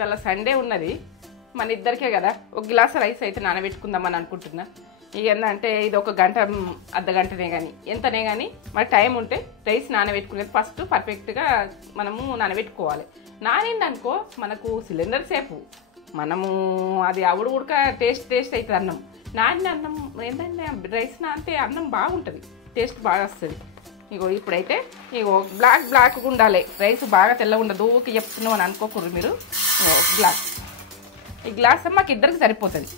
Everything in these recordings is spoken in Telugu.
ఇవాళ సండే ఉన్నది, మన ఇద్దరికే కదా. ఒక గ్లాస్ రైస్ అయితే నానబెట్టుకుందామని అనుకుంటున్నా. ఇక ఏంటంటే ఇది ఒక గంట అర్ధ గంటనే కానీ ఎంతనే కానీ మన టైం ఉంటే రైస్ నానబెట్టుకునేది ఫస్ట్ పర్ఫెక్ట్గా మనము నానబెట్టుకోవాలి. నానిందనుకో మనకు సిలిండర్ సేపు మనము అది అవుడు ఉడక టేస్ట్ అవుతుంది అన్నం. నానిన అన్నం ఏంటంటే రైస్ నానితే అన్నం బాగుంటుంది, టేస్ట్ బాగా వస్తుంది. ఇగో ఇప్పుడైతే ఇగో బ్లాక్గా ఉండాలి రైస్, బాగా తెల్లగా ఉండదు. ఊకి చెప్తున్నాం అని అనుకోకూడదు మీరు. గ్లాస్, ఈ గ్లాస్ మాకు ఇద్దరికి సరిపోతుంది,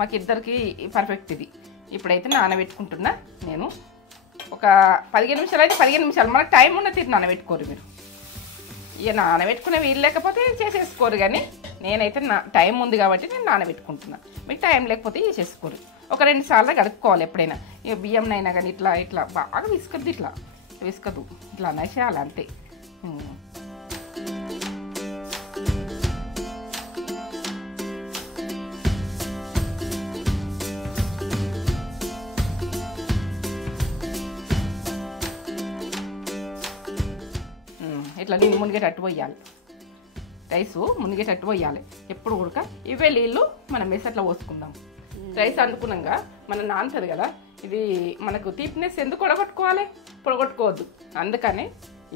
మాకు ఇద్దరికి పర్ఫెక్ట్ ఇది. ఇప్పుడైతే నానబెట్టుకుంటున్నా నేను. ఒక 15 నిమిషాలు అయితే 15 నిమిషాలు, మనకు టైం ఉన్నది నానబెట్టుకోరు మీరు. ఇక నానబెట్టుకునే వీలు లేకపోతే చేసేసుకోరు, కానీ నేనైతే టైం ఉంది కాబట్టి నేను నానబెట్టుకుంటున్నా. మీకు టైం లేకపోతే చేసేసుకోరు. ఒక 2 సార్లు కడుక్కోవాలి ఎప్పుడైనా. ఇక బియ్యంనైనా కానీ ఇట్లా బాగా విసుకద్దు, ఇట్లా విసుకదు, ఇట్లా అనేసేయాలి అంతే. ఇట్లా నీళ్ళు మునిగేటట్టు పోయాలి, రైసు మునిగేటట్టు పోయాలి ఎప్పుడు ఉడక. ఇవే నీళ్ళు మనం వేసట్లా పోసుకుందాం. రైస్ వండుకున్నాక మనం నానుతుంది కదా, ఇది మనకు తీపినెస్ ఎందుకు పొడగొట్టుకోవాలి, పొడగొట్టుకోవద్దు. అందుకని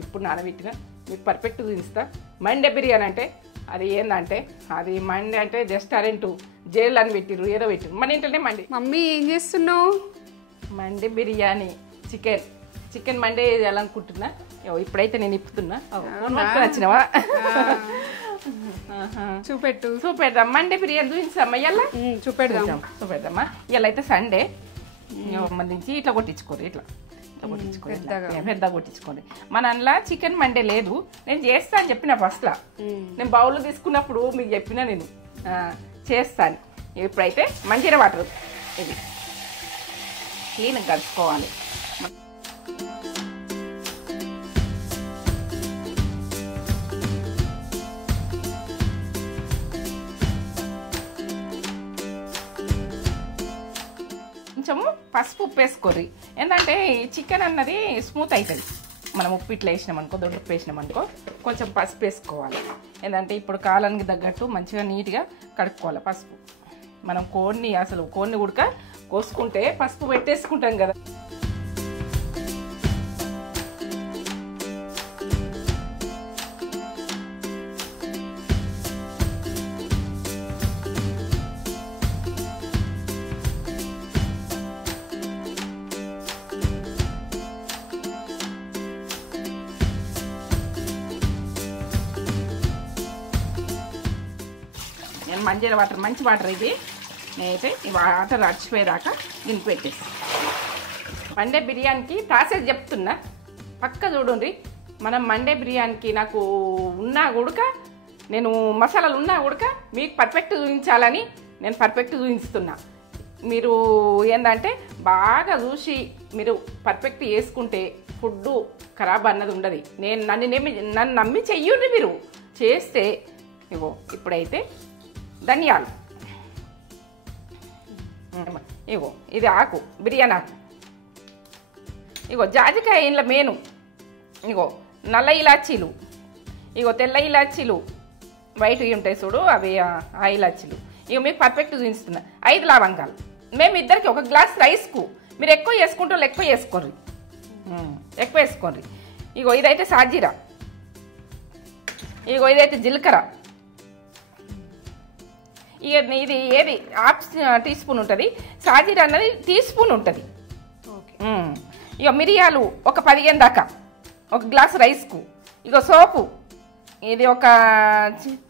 ఇప్పుడు నానబెట్టిన మీకు పర్ఫెక్ట్ చూపిస్తా. మండే బిర్యానీ అంటే అది ఏంటంటే అది మండే అంటే రెస్టారెంట్ జైలు అని పెట్టిరు, ఏదో పెట్టిరు. మన ఇంట్లోనే మండి. మమ్మీ ఏం చేస్తున్నావు? మండే బిర్యానీ చికెన్ మండే చేయాలనుకుంటున్నా. ఇప్పుడైతే నేను ఇప్పుతున్నా. వచ్చినవా చూపెడదాం. మండే బిర్యానీ చూపించామ్మా ఇలా, చూపెడదామా. ఇలా అయితే సండే సంబంధించి ఇట్లా కొట్టించుకోరు, ఇట్లా కొట్టించుకోరు, పెద్ద కొట్టించుకోండి. మన అందులో చికెన్ మండే లేదు, నేను చేస్తా అని చెప్పిన ఫస్ట్లో. నేను బౌల్లో తీసుకున్నప్పుడు మీకు చెప్పినా నేను చేస్తాను. ఇప్పుడైతే మంచిగా వాటర్ ఇది క్లీన్ కలుపుకోవాలి. కొంచెము పసుపు ఉప్పు వేసుకోర్రి, ఏంటంటే చికెన్ అన్నది స్మూత్ అవుతుంది. మనం ఉప్పు ఇట్లా వేసినామనుకో, దొడ్డు ఉప్పు వేసినామనుకో, కొంచెం పసుపు వేసుకోవాలి. ఏంటంటే ఇప్పుడు కాలానికి తగ్గట్టు మంచిగా నీట్గా కడుక్కోవాలి. పసుపు మనం కోడిని ఉడక కోసుకుంటే పసుపు పెట్టేసుకుంటాం కదా. నేను మంచి వాటర్ ఇది. నేనైతే ఈ వాటర్ అడిచిపోయేదాకా గిన్నె పెట్టేసి మండే బిర్యానీకి ప్రాసెస్ చెప్తున్నా, పక్క చూడండి. మనం మండే బిర్యానీకి నాకు ఉన్నా ఉడక, నేను మసాలాలు ఉన్నా ఉడక మీకు పర్ఫెక్ట్ చూపించాలని నేను పర్ఫెక్ట్ చూపిస్తున్నా. మీరు ఏంటంటే బాగా చూసి మీరు పర్ఫెక్ట్ చేసుకుంటే ఫుడ్ ఖరాబ్ అన్నది ఉండదు. నన్ను నమ్మి చెయ్యండి, మీరు చేస్తే. ఇప్పుడైతే ధనియాలు, ఇది ఆకు, బిర్యానీ ఆకు. జాజికాయ ఇంట్లో మేను. నల్ల ఇలాచీలు, తెల్ల ఇలాచీలు, వైట్ ఉంటాయి చూడు, అవి ఆ ఇలాచీలు. మీకు పర్ఫెక్ట్ చూపిస్తున్నా. 5 లవంగాలు. మేము ఇద్దరికి ఒక గ్లాస్ రైస్కు మీరు ఎక్కువ వేసుకుంటారు, ఎక్కువ వేసుకోండి. ఇదైతే సాజీరా, ఇదైతే జీలకర్ర. ఇది ఏది ½ టీ స్పూన్ ఉంటుంది, సాజీరా అన్నది టీ స్పూన్ ఉంటుంది. మిరియాలు ఒక 15 దాకా ఒక గ్లాస్ రైస్కు. సోపు ఇది ఒక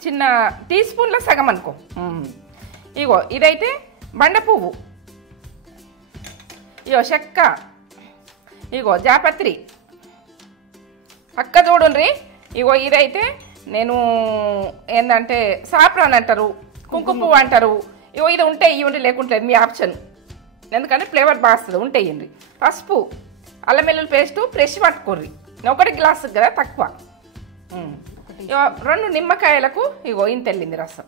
చిన్న టీ స్పూన్లో సగం అనుకో. ఇదైతే బండ పువ్వు, చెక్క, జాపత్రి. పక్క చూడండి. ఇదైతే నేను ఏంటంటే సాఫ్రాన్ అంటారు, కుంకుమ పువ్వు అంటారు. ఇది ఉంటే ఇవ్వండి, లేకుంటే మీ ఆప్షన్, ఎందుకంటే ఫ్లేవర్ బాగా వస్తుంది. ఉంటాయండి. పసుపు, అల్లం వెల్లుల్లి పేస్టు ఫ్రెష్ పట్టుకోర్రి. 1 గ్లాసు కదా, తక్కువ. 2 నిమ్మకాయలకు ఇంత వెళ్ళింది రసం.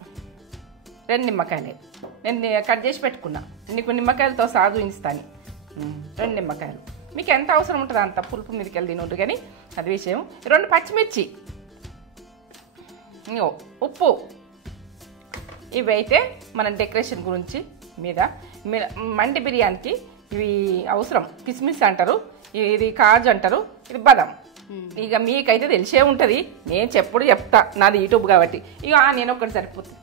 2 నిమ్మకాయలే నేను కట్ చేసి పెట్టుకున్నా. నీకు నిమ్మకాయలతో సాగు ఇస్తాను. 2 నిమ్మకాయలు మీకు ఎంత అవసరం ఉంటుందో అంత పులుపు మీదకి వెళ్ళి తినట్టు, కానీ అది విషయం. 2 పచ్చిమిర్చి, ఇగో ఉప్పు. ఇవైతే మన డెకరేషన్ గురించి మీద మండి బిర్యానీకి ఇవి అవసరం. కిస్మిస్ అంటారు, ఇది కాజు అంటారు, ఇది బాదం. ఇక మీకైతే తెలిసే ఉంటుంది, నేను చెప్తా, నాది యూట్యూబ్ కాబట్టి. ఇక నేను ఒకటి సరిపోతుంది,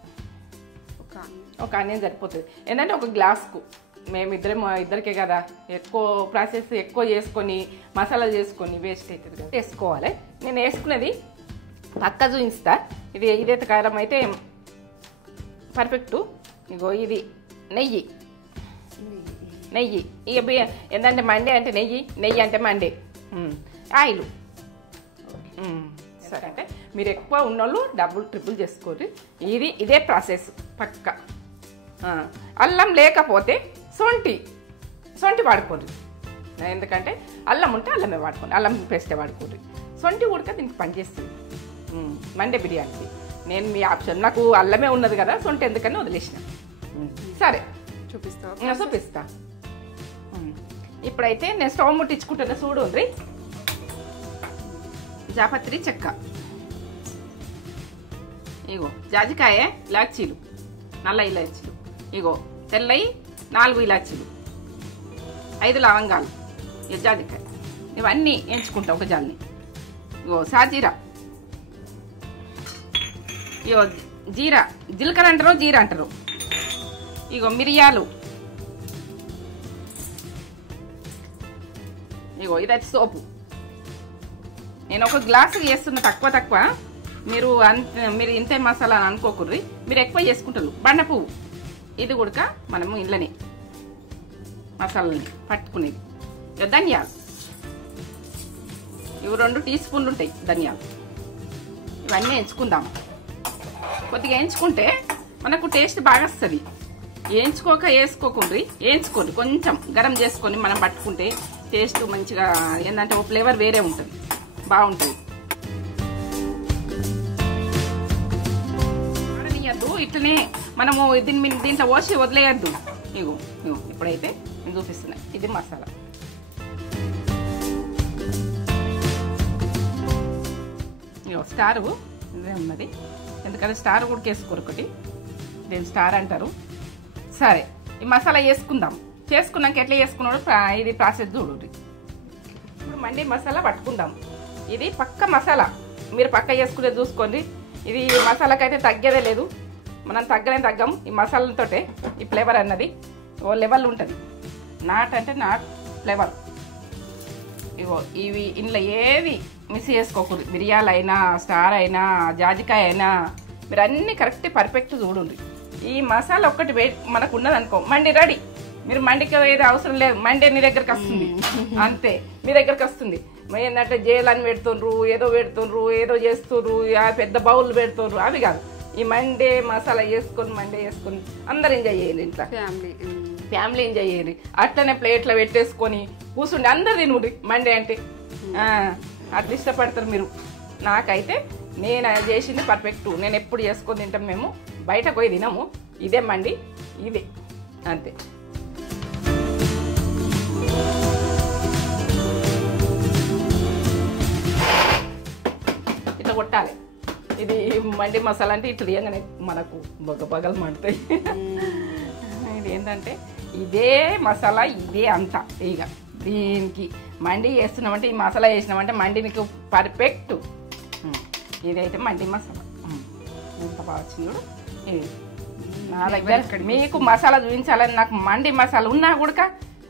ఒక ఆనియన్ సరిపోతుంది. ఏంటంటే ఒక గ్లాస్కు ఇద్దరికే కదా, ఎక్కువ ప్రాసెస్ ఎక్కువ చేసుకొని మసాలాలు చేసుకొని వేస్ట్ అవుతుంది కదా, వేసుకోవాలి. నేను వేసుకునేది పక్క చూపిస్తా. ఇదైతే కారం అయితే పర్ఫెక్ట్. ఇగో ఇది నెయ్యి. ఇక ఏంటంటే మండే అంటే నెయ్యి అంటే మండే. ఆయిల్. సరే, అంటే మీరు ఎక్కువ ఉన్నోళ్ళు డబుల్ ట్రిపుల్ చేసుకోండి. ఇదే ప్రాసెస్ పక్క. అల్లం లేకపోతే సొంటి వాడుకోండి. ఎందుకంటే అల్లం ఉంటే అల్లమే వాడుకోండి, అల్లం పేస్టే వాడుకోండి. సొంటి ఉడక దీనికి పనిచేస్తుంది మండే బిర్యానీకి. నేను మీ ఆప్షన్, నాకు అల్లమే ఉన్నది కదా, సొంటి ఎందుకని వదిలేసిన. సరే చూపిస్తా. ఇప్పుడైతే నేను స్టవ్ ముట్టించుకుంటున్నా, చూడు. జాపత్రి చెక్క, ఇగో జాజికాయ, ఇలాచీలు, నల్ల ఇలాచీలు, ఇగో తెల్లయి 4 ఇలాచీలు, 5 లవంగాలు, ఇక జాజికాయ, ఇవన్నీ ఎంచుకుంటా ఒక జాల్ని. ఇగో సాజీరా, ఇగో జీరా, జీలకర్ర అంటారు, జీరా అంటారు. ఇగో మిరియాలు, ఇగో ఇదైతే సోపు. నేను ఒక గ్లాసు చేస్తున్నా, తక్కువ. మీరు ఇంతే మసాలా అనుకోకూడదు, మీరు ఎక్కువ చేసుకుంటారు. బండ పువ్వు, ఇది కూడా మనము ఇంట్లోనే మసాలాని పట్టుకునేది. ధనియాలు, ఇవి 2 టీ స్పూన్లు ఉంటాయి ధనియాలు. ఇవన్నీ ఎంచుకుందాము. కొద్దిగా ఎంచుకుంటే మనకు టేస్ట్ బాగా వస్తుంది. వేసుకోకండి, వేయించుకోండి. కొంచెం గరం చేసుకొని మనం పట్టుకుంటే టేస్ట్ మంచిగా, ఏంటంటే ఒక ఫ్లేవర్ వేరే ఉంటుంది, బాగుంటుంది. ఆడనియద్దు, ఇట్లనే మనము దీంట్లో పోసి వదిలేయద్దు. ఇగో ఇప్పుడైతే నేను చూపిస్తున్నా, ఇది మసాలా. ఇగో స్టారు ఇదే ఉన్నది, ఎందుకంటే స్టార్ కూడా వేసుకోరు ఒకటి, దీని స్టార్ అంటారు. సరే, ఈ మసాలా వేసుకుందాం. చేసుకున్నాక ఎట్లా చేసుకున్నాడు ఇది ప్రాసెస్ చూడండి. ఇప్పుడు మండి మసాలా పట్టుకుందాం. ఇది పక్క మసాలా, మీరు పక్క చేసుకునే చూసుకోండి. ఇది మసాలాకైతే తగ్గేదే లేదు, మనం తగ్గం. ఈ మసాలాతోటే ఈ ఫ్లేవర్ అన్నది ఓ లెవెల్ ఉంటుంది. Not flavour. ఇగో ఇవి ఇంట్లో ఏవి మిస్ చేసుకోకూడదు. బిర్యానీ అయినా, స్టార్ అయినా, జాజికాయ అయినా, మీరు అన్నీ కరెక్ట్ పర్ఫెక్ట్ చూడండి. ఈ మసాలా ఒక్కటి మనకు ఉన్నది అనుకో, మండి రెడీ. మీరు మండికి ఏదో అవసరం లేదు, మండి మీ దగ్గరకు వస్తుంది, అంతే మీ దగ్గరకు వస్తుంది. ఏంటంటే జైలని పెడుతుండ్రు, ఏదో చేస్తుండ్రు, పెద్ద బౌల్ పెడుతుండ్రు, అవి కాదు. ఈ మండే మసాలా వేసుకొని అందరు ఎంజాయ్ చేయాలి. ఇంట్లో ఫ్యామిలీ ఎంజాయ్ చేయాలి. అట్లనే ప్లేట్లో పెట్టేసుకొని కూర్చుండి అందరు తినుండ్రి. మండే అంటే అట్లా ఇష్టపడతారు మీరు. నాకైతే నేను చేసింది పర్ఫెక్ట్. నేను ఎప్పుడు చేసుకొని తింటాం, మేము బయటకు పోయి తినము. ఇదే మండి, ఇదే అంతే. ఇట్లా కొట్టాలి. ఇది మండి మసాలా అంటే ఇట్లా తీయగానే మనకు బగలు మండుతాయి. ఇది ఏంటంటే ఇదే మసాలా, ఇదే అంతా. ఇక దీనికి మండి చేస్తున్నామంటే, ఈ మసాలా వేసినామంటే మండి నీకు పర్ఫెక్ట్. ఇదైతే మండి మసాలా ఎంత బాగా వచ్చింది. నా దగ్గర మీకు మసాలా చూపించాలని, నాకు మండి మసాలా ఉన్నా కూడా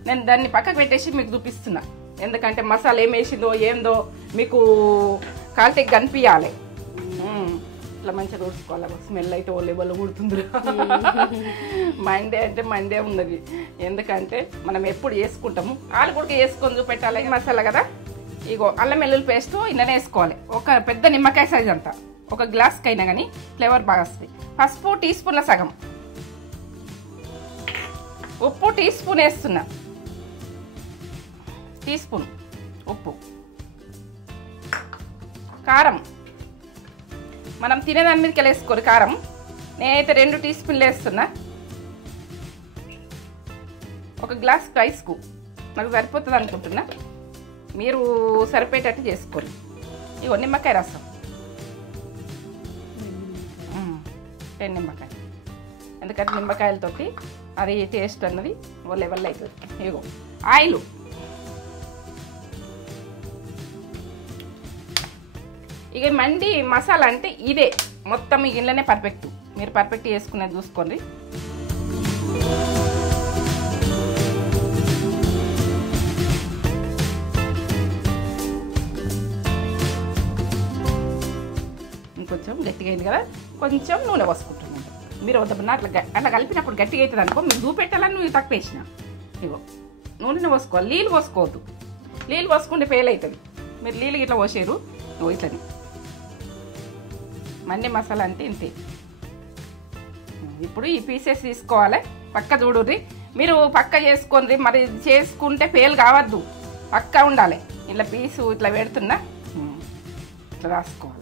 నేను దాన్ని పక్కకు పెట్టేసి మీకు చూపిస్తున్నా. ఎందుకంటే మసాలా ఏం వేసిందో ఏందో మీకు క్వాలిటీకి కనిపించాలి. ఇట్లా మంచిగా చూసుకోవాలి. స్మెల్ అయితే ఓ లెవెల్ కుడుతుంది. మండే అంటే మండే ఉన్నది. ఎందుకంటే మనం ఎప్పుడు చేసుకుంటాము, వాళ్ళు కూడా వేసుకొని చూపెట్టాలి. మసాలా కదా. ఇగో అల్లం వెల్లుల్లి పేస్ట్ ఇన్ననే వేసుకోవాలి. ఒక పెద్ద నిమ్మకాయ సైజ్ అంతా, ఒక గ్లాస్కి అయినా కానీ ఫ్లేవర్ బాగా వస్తుంది. పసుపు టీ స్పూన్ల సగం, ఉప్పు టీ స్పూన్ వేస్తున్నా, టీ స్పూన్ ఉప్పు. కారం మనం తినేదాని మీదకి వేసుకోరు కారం. నేనైతే 2 టీ స్పూన్లు వేస్తున్నా. ఒక గ్లాస్ రైస్కు నాకు సరిపోతుంది అనుకుంటున్నా, మీరు సరిపోయేటట్టు చేసుకోరు. ఇగో నిమ్మకాయ రసం, 2 నిమ్మకాయలు. ఎందుకంటే నిమ్మకాయలతోటి అది టేస్ట్ అన్నది ఓ లెవెల్ అవుతుంది. ఇగో ఆయిల్, ఇక మండి మసాలా అంటే ఇదే మొత్తం ఇంట్లోనే పర్ఫెక్ట్. మీరు పర్ఫెక్ట్ చేసుకునేది చూసుకోండి. ఇంకొంచెం గట్టిగా అయింది కదా, కొంచెం నూనె పోసుకుంటున్నాను. మీరు వద్దన్నా అట్లా కలిపినప్పుడు గట్టిగా అవుతుంది అనుకో, మీరు చూపెట్టాలని నువ్వు తక్కువ వేసిన. ఇగో నూనె పోసుకోవాలి, నీళ్ళు పోసుకోవద్దు. నీళ్ళు పోసుకుంటే ఫెయిల్ అవుతుంది. మీరు నీళ్ళు ఇట్లా పోసారు ఇట్లని. మండి మసాలా అంటే ఇంతే. ఇప్పుడు ఈ పీసెస్ తీసుకోవాలి, పక్క చూడుర్రి. మీరు పక్క చేసుకోండి, మరి చేసుకుంటే ఫెయిల్ కావద్దు, పక్క ఉండాలి. ఇట్లా పీసు ఇట్లా పెడుతున్నా ఇట్లా రాసుకోవాలి.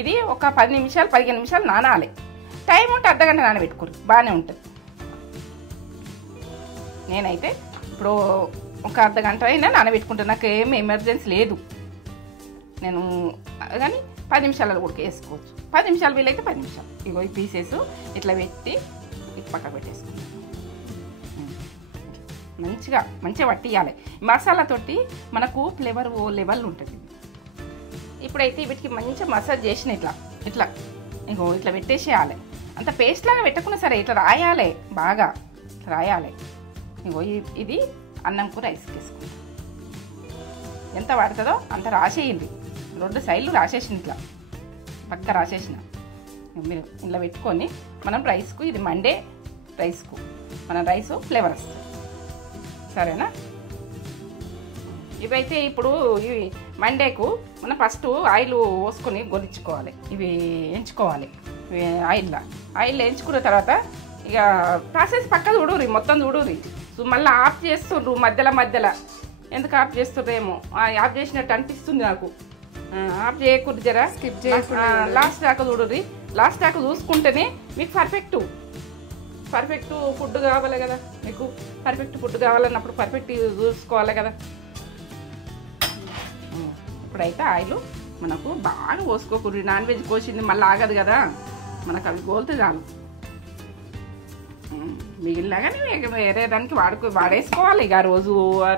ఇది ఒక 10 నిమిషాలు 15 నిమిషాలు నానాలి. టైం ఉంటే అర్ధగంట నానబెట్టుకోరు, బాగానే ఉంటుంది. నేనైతే ఇప్పుడు ఒక అర్ధగంట అయినా నానబెట్టుకుంటాను, నాకు ఏం ఎమర్జెన్సీ లేదు. నేను కానీ 10 నిమిషాలలో కూడా వేసుకోవచ్చు. 10 నిమిషాలు వీలైతే 10 నిమిషాలు. ఇగో ఈ పీసెస్ ఇట్లా పెట్టి ఇటు పక్క పెట్టేసుకుంటాను. మంచిగా పట్టియాలి. మసాలాతోటి మనకు ఫ్లేవర్ ఓ లెవెల్ ఉంటుంది. ఇప్పుడైతే వీటికి మంచిగా మసాజ్ చేసిన ఇట్లా ఇంకో ఇట్లా పెట్టేసేయాలి. అంత పేస్ట్ లాగా పెట్టకుండా సరే, ఇట్లా రాయాలి, బాగా రాయాలి. ఇంకో ఇది అన్నంకు రైస్కి వేసుకుంటాం. ఎంత పడుతుందో అంత రాసేయండి. 2 సైడ్లు రాసేసింది, ఇట్లా పక్క రాసేసిన. మీరు ఇలా పెట్టుకొని మనం రైస్కు, ఇది మండే రైస్కు మనం రైస్ ఫ్లేవర్ వస్తుంది. సరేనా? ఇవైతే ఇప్పుడు ఇవి మండేకు మనం ఫస్ట్ ఆయిల్ పోసుకొని గొలించుకోవాలి. ఇవి ఎంచుకోవాలి. ఆయిల్ ఎంచుకున్న తర్వాత ఇక ప్రాసెస్ పక్క చూడుర్రి, మొత్తం చూడుర్రి. మళ్ళీ ఆఫ్ చేస్తుండ్రు మధ్యలో. ఎందుకు ఆఫ్ చేస్తుండ్రేమో, ఆఫ్ చేసినట్టు అనిపిస్తుంది నాకు. ఆఫ్ చేయకూడదు, జరా స్కిప్ చేయకుండా లాస్ట్ దాకా చూడుర్రి. లాస్ట్ దాకా చూసుకుంటేనే మీకు పర్ఫెక్ట్ ఫుడ్ కావాలి కదా. మీకు పర్ఫెక్ట్ ఫుడ్ కావాలన్నప్పుడు పర్ఫెక్ట్ చూసుకోవాలి కదా. ఇప్పుడైతే ఆయిల్ మనకు బాగా పోసుకోకూడదు. నాన్ వెజ్ కోసింది మళ్ళీ ఆగదు కదా, మనకు అవి గోలితే చాలు. మిగిలినా కానీ వేరే దానికి వాడేసుకోవాలి. ఇక రోజు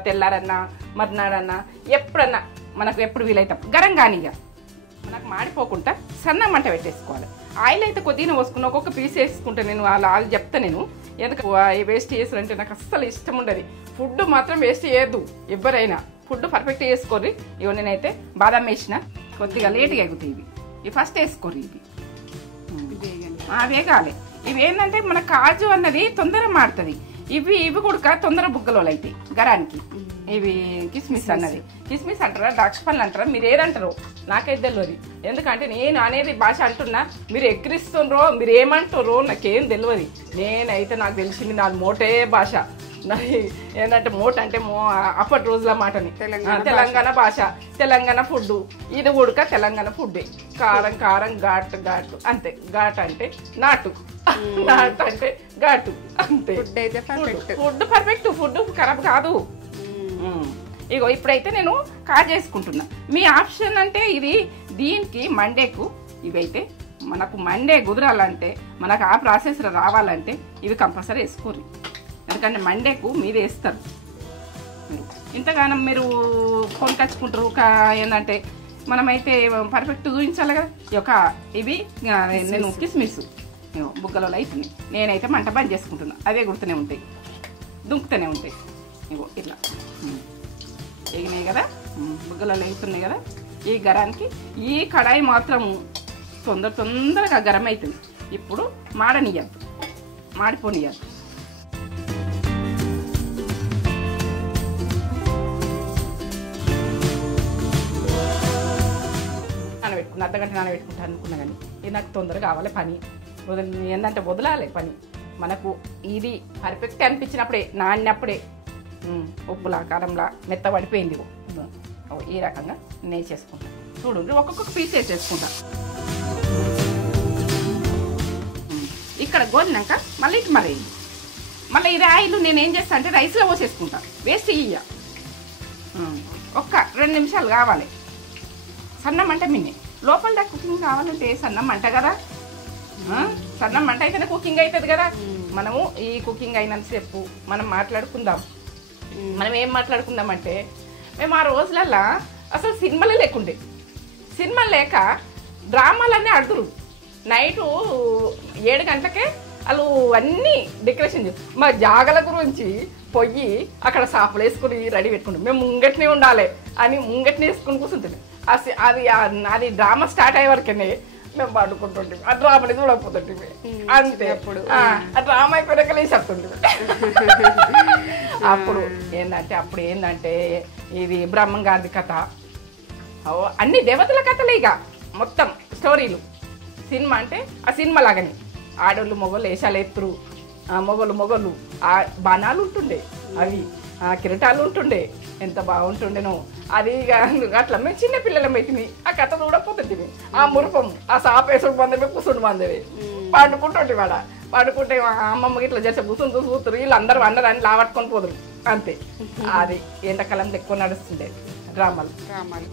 తెల్లారన్నా మర్నాడన్నా ఎప్పుడన్నా మనకు ఎప్పుడు వీలైతే గరం కానీ ఇక మనకు మాడిపోకుండా సన్న మంట పెట్టేసుకోవాలి. ఆయిల్ అయితే కొద్దిగా పోసుకుని ఒక్కొక్క పీస్ వేసుకుంటే నేను వాళ్ళు చెప్తా. నేను ఎందుకు వేస్ట్ చేసారంటే నాకు అస్సలు ఇష్టం ఉండదు. ఫుడ్ మాత్రం వేస్ట్ చేయొద్దు ఎవరైనా. ఫుడ్ పర్ఫెక్ట్ వేసుకోర్రి. ఇవి నేనైతే బాదం వేసిన, కొద్దిగా లేట్గా ఎగుతాయి ఇవి ఫస్ట్ వేసుకోర్రి. ఇవి వేగాలి. ఇవి ఏంటంటే మన కాజు అన్నది తొందరగా మాడుతుంది. ఇవి కూడా తొందర బుగ్గలో అవుతాయి గరానికి. ఇవి కిస్మిస్ అన్నది, కిస్మిస్ అంటారా ద్రాక్ష పళ్ళు అంటారా, మీరు ఏదంటారో నాకైతే తెలియదు. ఎందుకంటే నేను అనేది భాష అంటున్నా, మీరు ఎక్కిరిస్తుండ్రో మీరు ఏమంటారో నాకేం తెలియదు. నేనైతే నాకు తెలిసింది నా మోటే భాష. ఏంటంటే మోట అంటే అప్పటి రోజుల మాటని, తెలంగాణ భాష, తెలంగాణ ఫుడ్. ఇది ఉడక తెలంగాణ ఫుడ్. కారం ఘాటు అంతే. ఘాట్ అంటే నాటు అంటే ఘాటు అంతే. ఫుడ్ పర్ఫెక్ట్, ఫుడ్ ఖరాబ్ కాదు. ఇగో ఇప్పుడైతే నేను చేసుకుంటున్నా. మీ ఆప్షన్ అంటే ఇది. దీనికి మండేకు ఇవైతే మనకు మండే కుదరాలంటే, మనకు ఆ ప్రాసెస్ రావాలంటే ఇవి కంపల్సరీ వేసుకోరు. ఎందుకంటే మండేకు మీరు వేస్తారు. ఇంతగానం మీరు కొనుకొచ్చుకుంటారు. ఏంటంటే మనమైతే పర్ఫెక్ట్ చూపించాలి కదా. ఇవి నేను కిస్మిస్ బుగ్గలో అవుతున్నాయి. నేనైతే మంట బంద్ చేసుకుంటున్నా. అవే గుర్తునే ఉంటాయి, దుంకుతూనే ఉంటాయి. ఇగో ఇట్లా ఎగినాయి కదా, బుగ్గలలో అవుతున్నాయి కదా. ఈ గరానికి ఈ కడాయి మాత్రం తొందరగా గరం అవుతుంది. ఇప్పుడు మాడనియద్దు, మాడిపోనియద్దు. నానబెట్టుకున్నా, అర్ధగంట నానబెట్టుకుంటాను అనుకున్నా. కానీ ఇది నాకు తొందరగా కావాలి పని. ఏంటంటే వదలాలి పని. మనకు ఇది పర్ఫెక్ట్ అనిపించినప్పుడే, నాన్నప్పుడే ఉప్పులా కారంలా మెత్త పడిపోయింది. ఈ రకంగా నేను చేసుకుంటాను. చూడు, ఒక్కొక్క పీస్ వేసేసుకుంటా. ఇక్కడ గోలినాక మళ్ళీ ఇటు మళ్ళీ ఈ ఆయిల్ నేను ఏం చేస్తా అంటే రైస్లో పోసేసుకుంటా, వేస్ట్ ఇయ్య. ఒక్క 2 నిమిషాలు కావాలి. సన్న మంట మిన్ని లోపల కుకింగ్ కావాలంటే సన్న మంట కదా, సన్న మంట అయితేనే కుకింగ్ అవుతుంది కదా. మనము ఈ కుకింగ్ అయినంతసేపు మనం మాట్లాడుకుందాం. మనం ఏం మాట్లాడుకుందాం అంటే, మేము ఆ రోజులల్లా అసలు సినిమాలే లేకుండే. సినిమాలు లేక డ్రామాలన్నీ ఆడుతురు. నైటు 7 గంటలకే వాళ్ళు అన్నీ డెకరేషన్ మా జాగల గురించి పొయ్యి అక్కడ సాపులు వేసుకుని రెడీ పెట్టుకుంటాం. మేము ముంగట్నే ఉండాలి అని ముంగట్నే వేసుకుని కూర్చుంటుంది. అది డ్రామా స్టార్ట్ అయ్యే వరకనే మేము పడుకుంటుంటే ఆ డ్రామాని చూడకపోతుంటే అంతే. అప్పుడు ఆ డ్రామా అయిపోయాక లేచేస్తుంటే అప్పుడు ఏంటంటే ఇది బ్రహ్మం గారి కథ, అన్ని దేవతల కథలు, ఇక మొత్తం స్టోరీలు. సినిమా అంటే ఆ సినిమా లాగానే ఆడోళ్ళు మొగోళ్ళు వేషాలు ఎత్తురు, మొగోళ్ళు ఆ బాణాలు ఉంటుండే, అవి ఆ కిరటాలు ఉంటుండే, ఎంత బాగుంటుండేనో అది. అట్లా మేము చిన్న పిల్లలం అయితే ఆ కథ చూడకపోతుంది. ఆ మురుపం ఆ సాపేసుడు మందమే కూర్చుండు మందమే పండుకుంటుంటే వాడ పండుకుంటే అమ్మమ్మకి ఇట్లా చేసే కూతురు వీళ్ళు అందరూ అని లావట్టుకొని పోదురు అంతే. అది ఎండాకాలంలో ఎక్కువ నడుస్తుండే డ్రామాలు.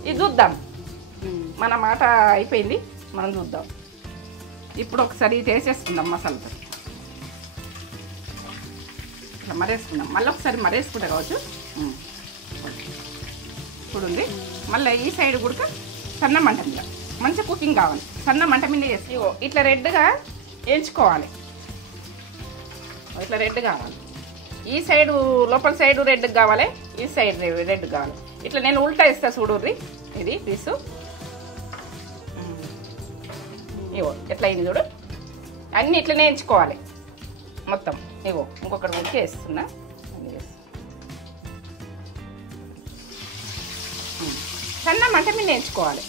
ఇది చూద్దాం, మన మాట అయిపోయింది, మనం చూద్దాం. ఇప్పుడు ఒకసారి వేసేసుకుందాం మసాలాతో, ఇట్లా మరేసుకుందాం. మళ్ళీ ఒకసారి మరేసుకుంటా కావచ్చు. ఇప్పుడు ఉంది మళ్ళీ ఈ సైడ్ కూడా సన్న మంట మీద మంచిగా కుకింగ్ కావాలి. సన్న మంట మీద వేసి ఇట్లా రెడ్గా వేయించుకోవాలి. ఇట్లా రెడ్ కావాలి. ఈ సైడు లోపల సైడు రెడ్ కావాలి, ఈ సైడ్ రెడ్ కావాలి. ఇట్లా నేను ఉల్టా ఇస్తా చూడుర్రి. ఇది పీసు ఇవో ఎట్లా అయింది చూడు. అన్నీ ఇట్లనే ఎంచుకోవాలి మొత్తం. ఇవో ఇంకొకటి ఉడికి వేస్తున్నా. సన్న మంట మీద ఎంచుకోవాలి.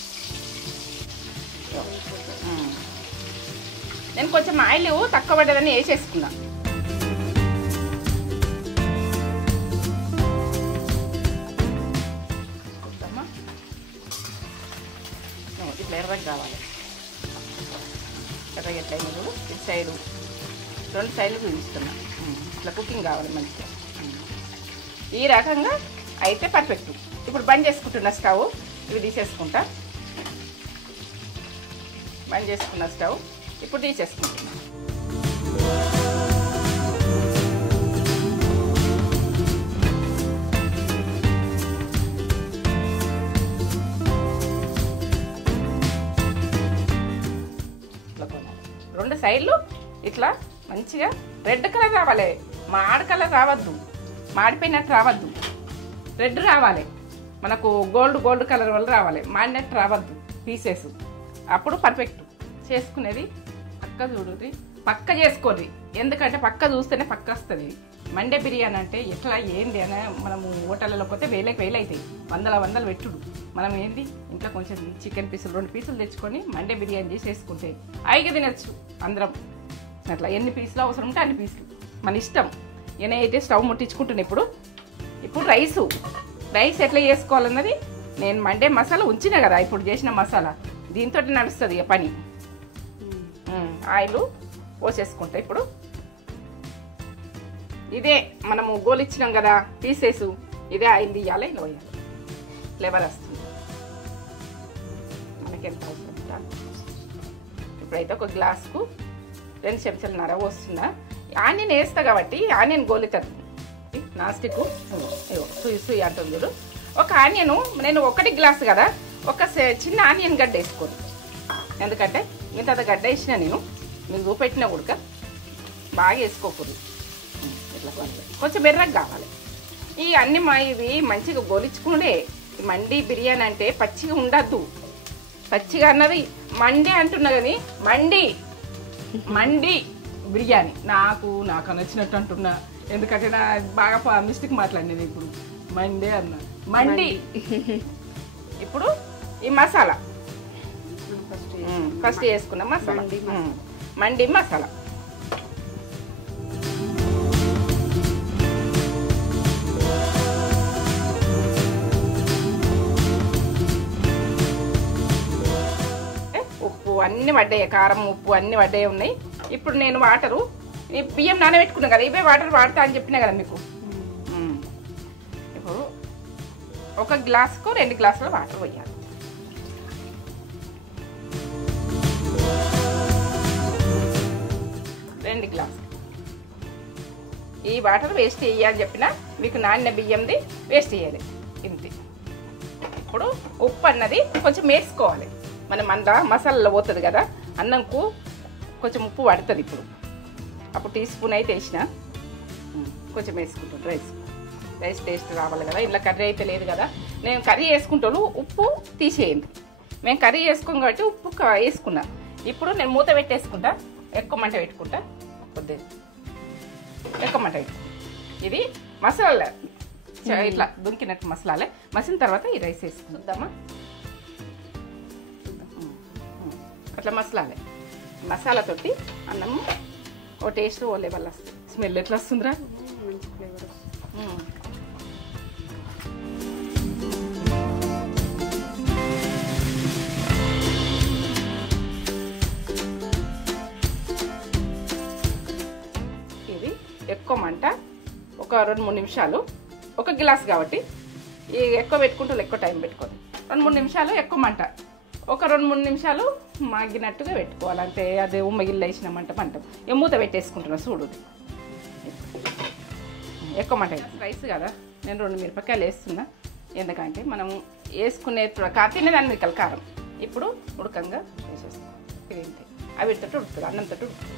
నేను కొంచెం ఆయిల్ తక్కువ పడ్డదని వేసేసుకున్నా. ఇట్లా ఎర్రగా కావాలి. ఎర్రగా ఎట్లా అయినా చూడు. ఇటు సైడు 2 సైడ్లు చూపిస్తున్నా. ఇట్లా కుకింగ్ కావాలి మంచిగా. ఈ రకంగా అయితే పర్ఫెక్ట్. ఇప్పుడు బంద్ చేసుకుంటున్నా స్టవ్. ఇవి తీసేసుకుంటా. బంద్ చేసుకున్న స్టవ్ ఇప్పుడు తీసేసుకుంటున్నా. ఇట్లా కొనాలి. 2 సైడ్లు ఇట్లా మంచిగా రెడ్ కలర్ రావాలి. మాడ కలర్ రావద్దు, మాడిపోయినట్టు రావద్దు, రెడ్ రావాలి. మనకు గోల్డ్ కలర్ వల్ల రావాలి, మాడినట్టు రావద్దు పీసెస్. అప్పుడు పర్ఫెక్ట్. చేసుకునేది పక్క చూడుర్రి, పక్క చేసుకోర్రి. ఎందుకంటే పక్క చూస్తేనే పక్క వస్తుంది. మండే బిర్యానీ అంటే ఎట్లా ఏంది అని మనము హోటళ్ళలో పోతే వేలకు వేలు అవుతాయి, వందలు పెట్టుడు. మనం ఏంది ఇంట్లో కొంచెం చికెన్ పీసులు 2 పీసులు తెచ్చుకొని మండే బిర్యానీ చేసి వేసుకుంటే ఐగా తినచ్చు అందరం. అట్లా ఎన్ని పీసులు అవసరం ఉంటే అన్ని పీసులు మన ఇష్టం. నేనైతే స్టవ్ ముట్టించుకుంటున్నా. ఇప్పుడు రైస్ ఎట్లా చేసుకోవాలన్నది నేను మండే మసాలా ఉంచిన కదా, ఇప్పుడు చేసిన మసాలా దీంతో నడుస్తుంది ఇక పని. ఆయిల్ పోసేసుకుంటా. ఇప్పుడు ఇదే మనము గోలిచ్చినాం కదా పీసెస్, ఇదే ఆయిల్ తీయాలి, ఇలా వేయాలి. ఫ్లేవర్ వస్తుంది మనకి ఎంత అవసరం. ఇప్పుడైతే ఒక గ్లాసుకు 2 చెంచాలన్నర వస్తుందా. ఆనియన్ వేస్తా కాబట్టి ఆనియన్ గోలుతుంది. నాస్టిక్ సుయి అంటుంది చూడు. ఒక ఆనియన్ నేను 1 గ్లాసు కదా, ఒక చిన్న ఆనియన్ గడ్డ వేసుకోండి. ఎందుకంటే ఇంత గడ్డ వేసిన నేను మీకు చూపెట్టిన ఉడక బాగా వేసుకోకూడదు. ఇట్లా కొంచెం ఎర్రగా కావాలి. ఈ అన్ని ఇవి మంచిగా గోలించుకుండే. మండి బిర్యానీ అంటే పచ్చిగా ఉండద్దు. పచ్చిగా అన్నది మండి అంటున్నా కానీ మండి బిర్యానీ నాకు నచ్చినట్టు అంటున్నా. ఎందుకంటే నా బాగా మిస్టేక్ మాట్లాడినది. ఇప్పుడు మండే అన్నా మండి. ఇప్పుడు ఈ మసాలా ఫస్ట్ వేసుకున్న మసాలా మండి మసాలా. ఉప్పు అన్ని పడ్డాయి, కారం ఉప్పు అన్ని పడ్డాయి ఉన్నాయి. ఇప్పుడు నేను వాటరు ఈ బియ్యం నానబెట్టుకున్నాం కదా, ఇవే వాటర్ వాడతా అని చెప్పినా కదా మీకు. ఇప్పుడు 1 గ్లాసుకు 2 గ్లాసుల వాటర్ పోయాలి. రెండు గ్లాసులు. ఈ వాటర్ వేస్ట్ చేయాలని చెప్పినా మీకు నానిన బియ్యంది వేస్ట్ చేయాలి ఇంతే. ఇప్పుడు ఉప్పు అన్నది కొంచెం వేసుకోవాలి. మనం అంతా మసాలాలో పోతుంది కదా, అన్నంకు కొంచెం ఉప్పు పడుతుంది. ఇప్పుడు అప్పుడు టీ స్పూన్ అయితే వేసిన కొంచెం వేసుకుంటాను. రైస్ టేస్ట్ రావాలి కదా. ఇలా కర్రీ అయితే లేదు కదా, నేను కర్రీ వేసుకుంటాను. ఉప్పు తీసేయండి. మేము కర్రీ వేసుకోం కాబట్టి ఉప్పు వేసుకున్నా. ఇప్పుడు నేను మూత పెట్టేసుకుంటా, ఎక్కువ మంట పెట్టుకుంటా. కొద్దిగా ఎక్కువ మంట పెట్టుకుంటా. ఇది మసాలా ఇట్లా దుంకినట్టు మసాలాలే. మసిన తర్వాత ఈ రైస్ వేసుకుందామా. అట్లా మసాలాతోటి అన్నము ఓ టేస్ట్ ఓ లెవెల్ వస్తుంది. స్మెల్ ఎట్లా వస్తుందిరా, మంచి ఫ్లేవర్ వస్తుంది. ఇది ఎక్కువ మంట, ఒక 2-3 నిమిషాలు. 1 గ్లాస్ కాబట్టి ఎక్కువ పెట్టుకుంటూ ఎక్కువ టైం పెట్టుకోవాలి. 2-3 నిమిషాలు ఎక్కువ మంట, ఒక 2-3 నిమిషాలు మాగినట్టుగా పెట్టుకోవాలి అంతే. అదే ఉమ్మగిల్లు వేసినామంట మంట మూత పెట్టేసుకుంటున్నా. చూడు ఎక్కువ మంట. రైస్ కదా, నేను 2 మిరపకాయలు వేస్తున్నా. ఎందుకంటే మనం వేసుకునే తినేదాన్ని మిరపకాయలు కారం ఇప్పుడు ఉడకంగా వేసేస్తాం. ఇది ఇంతే. అవి తోటి ఉడుకుతుంది, అన్నంతో ఉడుకుతుంది.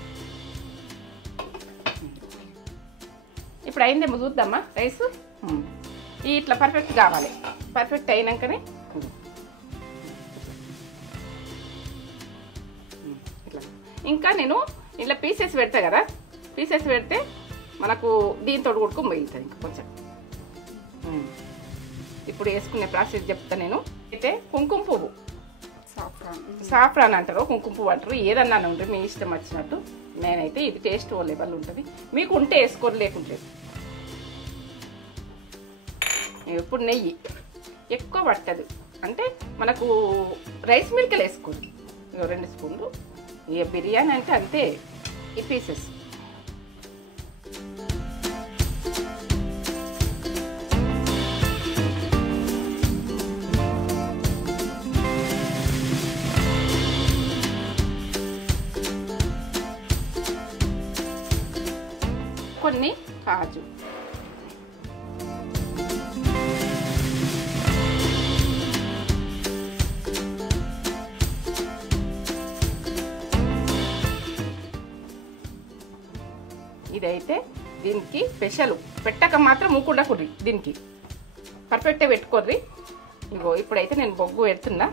ఇప్పుడు అయిందేమో చూద్దామా రైస్. ఇట్లా పర్ఫెక్ట్ కావాలి. పర్ఫెక్ట్ అయినాకనే ఇట్లా. ఇంకా నేను ఇలా పీసెస్ పెడతా కదా, పీసెస్ పెడితే మనకు దీంతో ఉడుకు మిగులుతుంది ఇంకా కొంచెం. ఇప్పుడు వేసుకునే ప్రాసెస్ చెప్తా నేను. అయితే కుంకుమ పువ్వు, సాఫ్రాన్ అంటారు, కుంకుమ పువ్వు అంటారు, ఏదన్నా ఉంటుంది మీ ఇష్టం వచ్చినట్టు. నేనైతే ఇది టేస్ట్ ఓ లెవెల్ ఉంటుంది. మీకు ఉంటే వేసుకోరు, లేకుంటే. ఇప్పుడు నెయ్యి ఎక్కువ పట్టదు అంటే మనకు రైస్ మిల్కలు వేసుకోరు. 2 స్పూన్లు. ఇక బిర్యానీ అంటే అంతే. ఈ పీసెస్ కొన్ని కాజు, ఇదైతే దీనికి స్పెషల్. పెట్టక మాత్రం మూకుండా కుర్రి, దీనికి పర్ఫెక్ట్గా పెట్టుకోర్రి. ఇగో ఇప్పుడైతే నేను బొగ్గు పెడుతున్నా.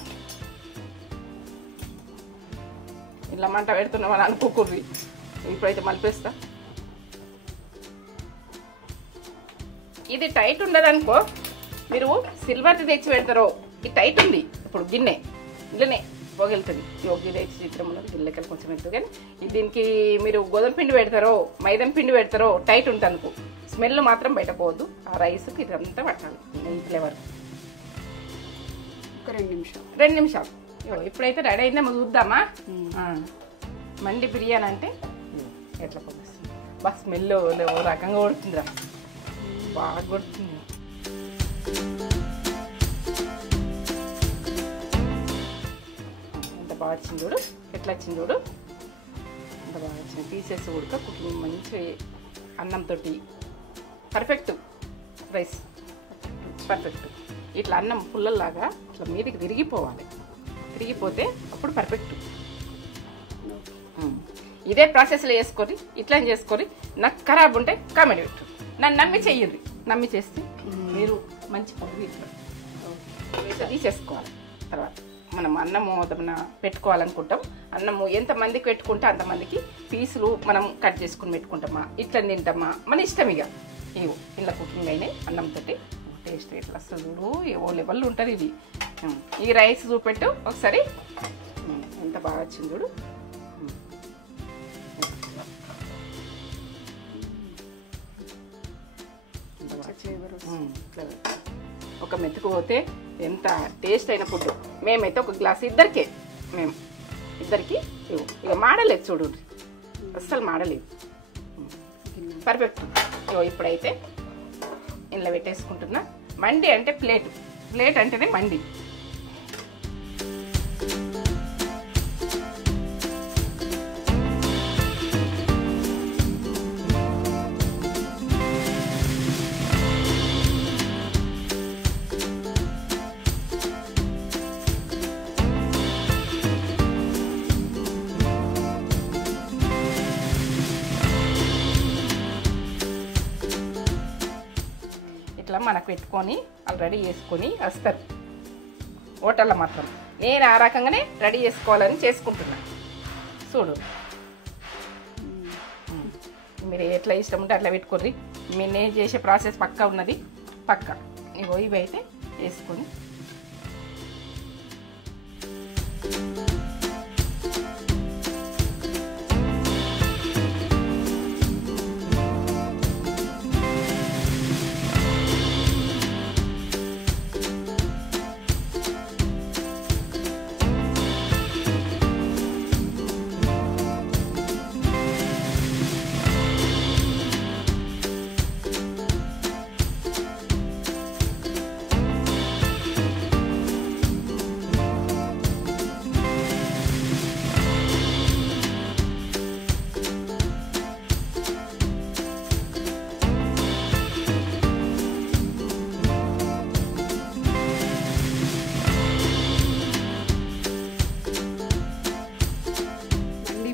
ఇలా మంట పెడుతున్నామని అనుకోకుర్రి. ఇప్పుడైతే మలిపేస్తా. ఇది టైట్ ఉండదనుకో, మీరు సిల్వర్ది తెచ్చి పెడతారో. ఇది టైట్ ఉంది. ఇప్పుడు గిన్నె ఇట్లనే పొగలుతుంది. గిన్నె చిత్రం ఉన్నది, గిన్నెకలు కొంచెం ఎత్తు. కానీ దీనికి మీరు గోధుమ పిండి పెడతారో మైదం పిండి పెడతారో టైట్ ఉంటుంది అనుకో, స్మెల్ మాత్రం బయట పోవద్దు. ఆ రైస్కి ఇదంతా పట్టాలి ఈ ఫ్లేవర్. ఒక 2 నిమిషాలు. ఇప్పుడైతే రెడీ అయిందేమో చూద్దామా. మండి బిర్యానీ అంటే ఎట్లా పొగొస్తుంది. బాగా స్మెల్ ఓ రకంగా కొడుతుందిరా, బాగా కొడుతుంది. ఎంత బాగా వచ్చింది చూడు, ఎట్లా వచ్చింది చూడు, ఎంత బాగా వచ్చింది. పీసెస్ ఉడక కుకింగ్ మంచి అన్నంతో పర్ఫెక్ట్ రైస్, పర్ఫెక్ట్. ఇట్లా అన్నం పుల్లల్లాగా ఇట్లా మీదకి తిరిగిపోవాలి. తిరిగిపోతే అప్పుడు పర్ఫెక్ట్. ఇదే ప్రాసెస్లో వేసుకొని ఇట్లా చేసుకొని నాకు ఖరాబ్ ఉంటే కామెంట్ పెట్టు. నన్ను నమ్మి చెయ్యండి. నమ్మి చేస్తే మీరు మంచి ఫుడ్ ఇట్లా తీసేసుకోవాలి. తర్వాత మనం అన్నము ఏదైనా పెట్టుకోవాలనుకుంటాం. అన్నము ఎంతమందికి పెట్టుకుంటే అంతమందికి పీసులు మనం కట్ చేసుకుని పెట్టుకుంటామా, ఇట్లా తింటామా మన ఇష్టం. ఇక ఇవో ఇలా కుకింగ్ అయినాయి. అన్నంతో టేస్ట్ ఎట్లా వస్తుంది చూడు, ఏవో లెవెల్ ఉంటుంది ఇది. ఈ రైస్ చూపెట్టు ఒకసారి, ఎంత బాగా వచ్చింది చూడు. ఒక మెతుకు పోతే ఎంత టేస్ట్ అయిన ఫుడ్. మేమైతే ఒక గ్లాస్ ఇద్దరికే, మేము ఇద్దరికి ఇక మాడలేదు చూడు, అస్సలు మాడలేదు. పర్ఫెక్ట్. ఇప్పుడైతే ఇంట్లో పెట్టేసుకుంటున్నా. మండి అంటే ప్లేట్ అంటేనే మండి. ఇట్లా మనకు పెట్టుకొని ఆల్రెడీ వేసుకొని వస్తారు హోటల్లో మాత్రం. నేను ఆ రకంగానే రెడీ చేసుకోవాలని చేసుకుంటున్నా. చూడు మీరు ఎట్లా ఇష్టం ఉంటే అట్లా పెట్టుకోర్రి. నేను చేసే ప్రాసెస్ పక్కా ఉన్నది, పక్కా. ఇవి అయితే వేసుకొని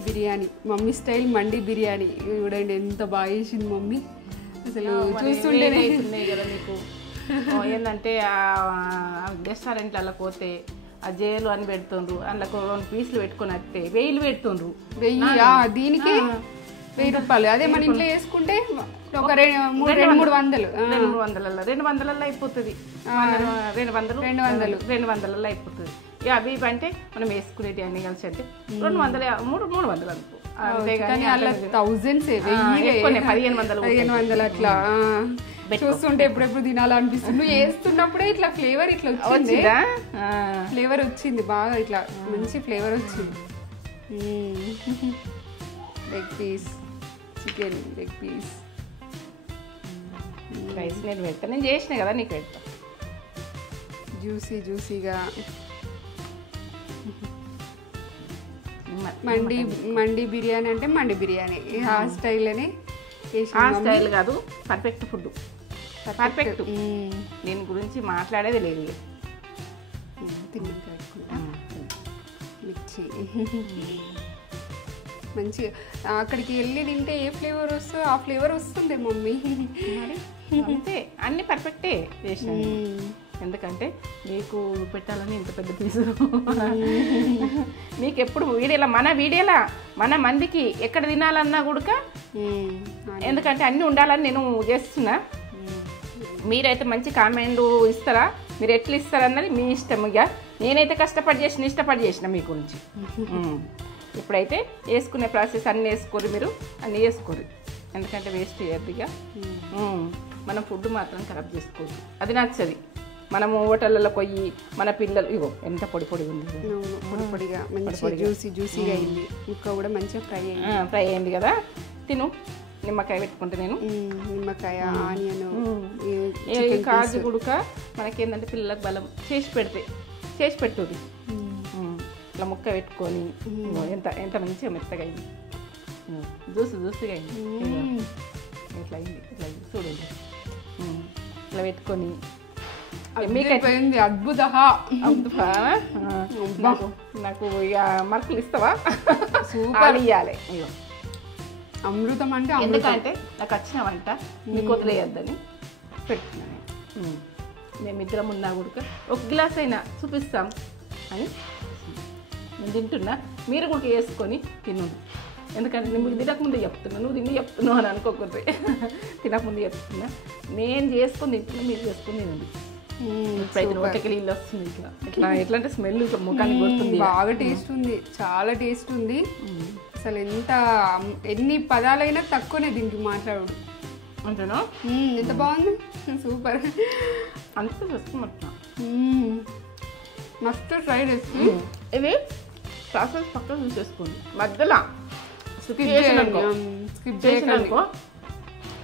బిర్యానీ, మమ్మీ స్టైల్ మండి బిర్యానీ చూడండి ఎంత బాగా చేసింది మమ్మీ. అసలు చూస్తుంటేనే కదా మీకు ఏంటంటే రెస్టారెంట్లలో పోతే ఆ జైలు అని పెడుతుండ్రు, అందులో 2 పీసులు పెట్టుకుని వస్తే 1000 పెడుతుండ్రు. 1000 దీనికి 1000 రూపాయలు. అదే మన ఇంట్లో వేసుకుంటే ఒక 200-300 200 అయిపోతుంది. 200 అయిపోతుంది. ఇక అవి అంటే మనం వేసుకునేటి అన్ని కలిసి అంటే 200-300 అనుకో. అంతేగాని అలా థౌజండ్స్ 1500 అట్లా చూస్తుంటే ఎప్పుడెప్పుడు తినాలనిపిస్తుంది. నువ్వు వేస్తున్నప్పుడే ఇట్లా ఫ్లేవర్ ఇట్లా వచ్చింది, ఫ్లేవర్ వచ్చింది బాగా, ఇట్లా మంచి ఫ్లేవర్ వచ్చింది. Leg piece, chicken leg piece, rice నేను పెడతా. నేను చేసిన కదా నీకు పెడతా. జ్యూసీగా మండి బిర్యానీ అంటే మండి బిర్యానీ ఆ స్టైల్లోనే. ఆ స్టైల్ కాదు, పర్ఫెక్ట్ ఫుడ్, పర్ఫెక్ట్. దీని గురించి మాట్లాడేది లేదు. మిర్చి మంచిగా అక్కడికి వెళ్ళి తింటే ఏ ఫ్లేవర్ వస్తుందో ఆ ఫ్లేవర్ వస్తుంది మమ్మీ. అంతే, అన్ని పర్ఫెక్టే చేసిన. ఎందుకంటే మీకు పెట్టాలని ఇంత పెద్ద పీసు. మీకు ఎప్పుడు వీడియోలా మన మందికి ఎక్కడ తినాలన్నా కూడా, ఎందుకంటే అన్నీ ఉండాలని నేను చేస్తున్నా. మీరైతే మంచి కామెంట్ ఇస్తారా, మీరు ఎట్లా ఇస్తారన్నది మీ ఇష్టం. ఇక నేనైతే ఇష్టపడి చేసిన మీ గురించి. ఇప్పుడైతే వేసుకునే ప్రాసెస్ అన్నీ వేసుకోరు, మీరు అన్నీ వేసుకోరు. ఎందుకంటే వేస్ట్ చేయద్దు. ఇక మనం ఫుడ్ మాత్రం ఖరాబ్ చేసుకోవద్దు, అది నచ్చది. మనము హోటళ్ళలో పోయి మన పిల్లలు ఇగో ఎంత పొడి ఉంది, పొడిగా మంచిగా జ్యూసీగా అయింది. ముక్క కూడా మంచిగా ఫ్రై అయింది కదా. తిను. నిమ్మకాయ పెట్టుకుంటే నేను నిమ్మకాయ, ఆనియన్, కాజు గుడుక మనకేంటంటే పిల్లలకు బలం చేసి పెడుతుంది. ఇట్లా ముక్క పెట్టుకొని ఎంత మంచిగా మెత్తగా అయింది, జ్యూసీగా అయింది. ఇట్లా అయింది చూడండి. ఇట్లా పెట్టుకొని అద్భుత. నాకు ఇక మార్కులు ఇస్తావా? సూపర్ ఇవ్వాలి. అమృతం అంటే ఎందుకంటే నాకు వచ్చిన వంట మీకు వదిలేయద్దని పెట్టుకున్నాను. మేమిద్దరం ఉన్నా కూడా ఒక గ్లాస్ అయినా చూపిస్తాం అని నేను తింటున్నా. మీరు కూడా వేసుకొని తినండి. ఎందుకంటే నేను తినకముందే చెప్తున్నా, నువ్వు తిని చెప్తున్నావు అని అనుకోకూడదు. తినకముందే చెప్తున్నా. నేను చేసుకొని తింటున్నా, మీరు చేసుకొని తినండి. నోటికి నీళ్ళు వస్తుంది. ఇట్లా ఎట్లా అంటే స్మెల్ ముఖానికి కొడుతుంది. బాగా టేస్ట్ ఉంది, చాలా టేస్ట్ ఉంది. అసలు ఎన్ని పదాలైనా తక్కువనే దీనికి మాట్లాడు అంటేనా. ఎంత బాగుంది, సూపర్. అంత చేసుకున్నట్టు మస్తు ట్రై చేసి ఇది ప్రాసెస్ పక్కన చూసేసుకోండి. మధ్యలో స్కిప్ చేసిన అనుకో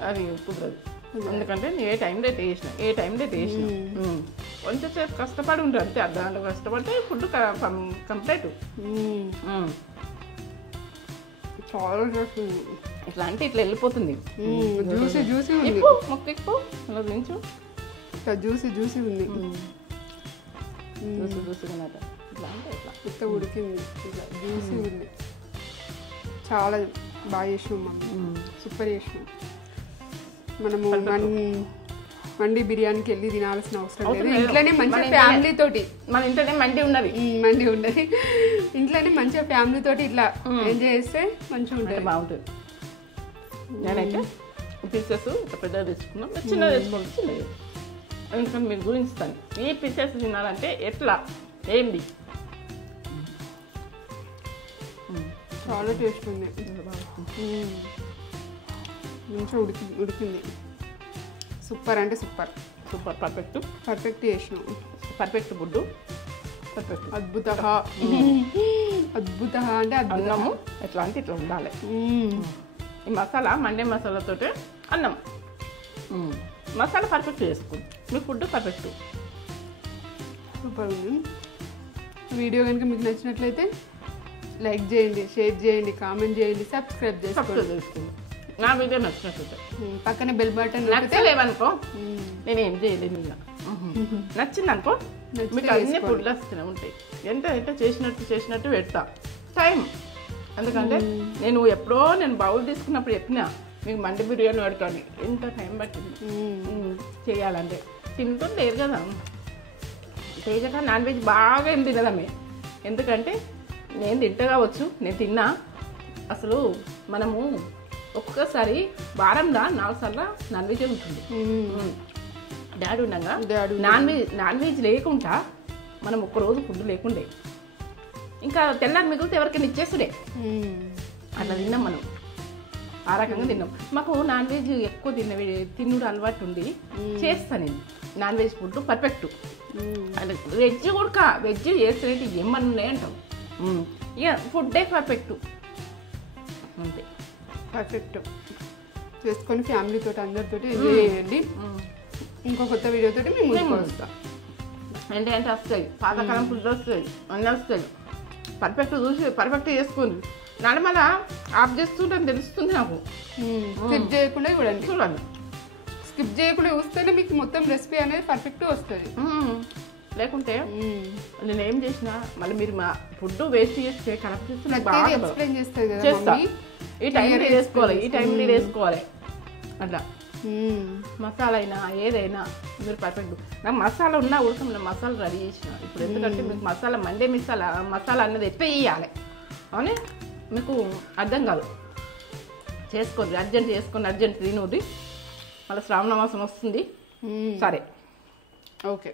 అది కుదరదు. ఎందుకంటే నేను ఏ టైంలో వేసిన కొంచెం సేపు కష్టపడి ఉంటారు అంతే. అర్ధగంట కష్టపడితే ఫుడ్ కంప్లీట్. చాలా ఇట్లా అంటే ఇట్లా వెళ్ళిపోతుంది. జ్యూసీ జ్యూసీ ఉంది. మొక్క ఎక్కువ అలా దించు. జ్యూసీ జ్యూసీ ఉంది. జ్యూసీ జ్యూసీగా ఇట్లా అంటే ఇట్లా ఇంత ఉడికింది. ఇట్లా జ్యూసీ ఉంది. చాలా బాగా చేసినాం మనం. సూపర్ చేసినాం. మనము మండి బిర్యానీకి వెళ్ళి తినాల్సిన అవసరం లేదు. ఇంట్లోనే మంచిగా ఫ్యామిలీ తోటి, మన ఇంట్లోనే మండి ఉన్నది. ఇంట్లోనే మంచిగా ఫ్యామిలీ తోటి ఇట్లా ఎంజాయ్ చేస్తే మంచిగా ఉంటుంది. బాగుంటుంది. నేనైతే పీసెస్ ఇట్లా పెద్దగా తెచ్చుకున్నాం, చిన్నగా తెచ్చుకోండి. చిన్నది ఎందుకంటే మీకు గురించుతాను. ఈ పీసెస్ తినాలంటే ఎట్లా ఏంటి చాలా టేస్ట్ ఉంది. మంచిగా ఉడికింది. సూపర్ అంటే సూపర్. పర్ఫెక్ట్ చేసినాం. Perfect food. పర్ఫెక్ట్. అద్భుత అంటే అన్నము ఎట్లా అంటే ఇట్లా ఉండాలి. ఈ మసాలా మండే మసాలాతో అన్నం మసాలా పర్ఫెక్ట్ చేసుకోండి. మీ ఫుడ్ పర్ఫెక్ట్. సూపర్ ఉంది. వీడియో కనుక మీకు నచ్చినట్లయితే లైక్ చేయండి, షేర్ చేయండి, కామెంట్ చేయండి, సబ్స్క్రైబ్ చేసుకోండి. నా వీడియో నచ్చినట్లయితే పక్కన బెల్ బటన్. నచ్చలేవనుకో నేనేం చేయలేను. ఇంకా నచ్చింది అనుకో మీకు అన్ని ఫుడ్లు వస్తూనే ఉంటాయి. ఎంత చేసినట్టు పెడతా టైం. ఎందుకంటే నేను ఎప్పుడో బౌల్ తీసుకున్నప్పుడు చెప్పినా మీకు మండి బిర్యానీ పెడతాను. ఎంత టైం పట్టింది చేయాలంటే. తింటుండేరు కదా. తేజగా నాన్ వెజ్ బాగా ఏం తినదమ్మే. ఎందుకంటే నేను తింటా కావచ్చు, నేను తిన్నా. అసలు మనము ఒక్కొక్కసారి వారంలో 4 సార్లు నాన్ వెజ్ ఉంటుంది. డాడీ ఉండగా నాన్ వెజ్ లేకుండా మనం ఒక్కరోజు ఫుడ్ లేకుండే ఇంకా తెల్లారి మిగిలితే ఎవరికైనా ఇచ్చేస్తుండే. అట్లా తిన్నాం మనం. ఆ రకంగా తిన్నాం. మాకు నాన్ వెజ్ ఎక్కువ తిన్నుడు అలవాటు ఉండి చేస్తాను నేను. Non veg food perfect. Veg కూడా వెజ్ చేస్తే ఏమన్నా ఉన్నాయంటాం. ఇక ఫుడ్డే పర్ఫెక్ట్ అంతే. పర్ఫెక్ట్ చేసుకొని ఫ్యామిలీతో అందరితో ఎంజాయ్ చేయండి. ఇంకో కొత్త వీడియోతో మేము ముందుకు వస్తాం. అంటే వస్తాయి పాతకాలం ఫుడ్ వస్తాయి, అన్నీ వస్తాయి. పర్ఫెక్ట్ చూసి పర్ఫెక్ట్ చేసుకోండి. నడమల ఆఫ్ చేస్తుంటే తెలుస్తుంది నాకు. స్కిప్ చేయకుండా చూడండి. స్కిప్ చేయకుండా చూస్తేనే మీకు మొత్తం రెసిపీ అనేది పర్ఫెక్ట్ వస్తుంది. లేకుంటే నేను ఏం చేసినా మళ్ళీ మీరు మా ఫుడ్ వేస్ట్ చేస్తే కనెక్ట్ ఎక్స్ప్లెయిన్ చేస్తుంది కదా. ఈ టైంలో వేసుకోవాలి అట్లా. మసాలా అయినా ఏదైనా మీరు పర్ఫెక్ట్. నాకు మసాలా ఉన్నా ఉడక మసాలా రెడీ చేసిన ఇప్పుడు. ఎందుకంటే మీకు మసాలా మండే మసాలా అన్నది ఎట్లా వేయాలి అని మీకు అర్థం కాదు. చేసుకోండి, అర్జెంట్ తినూది. మళ్ళీ శ్రావణ మాసం వస్తుంది. సరే, ఓకే.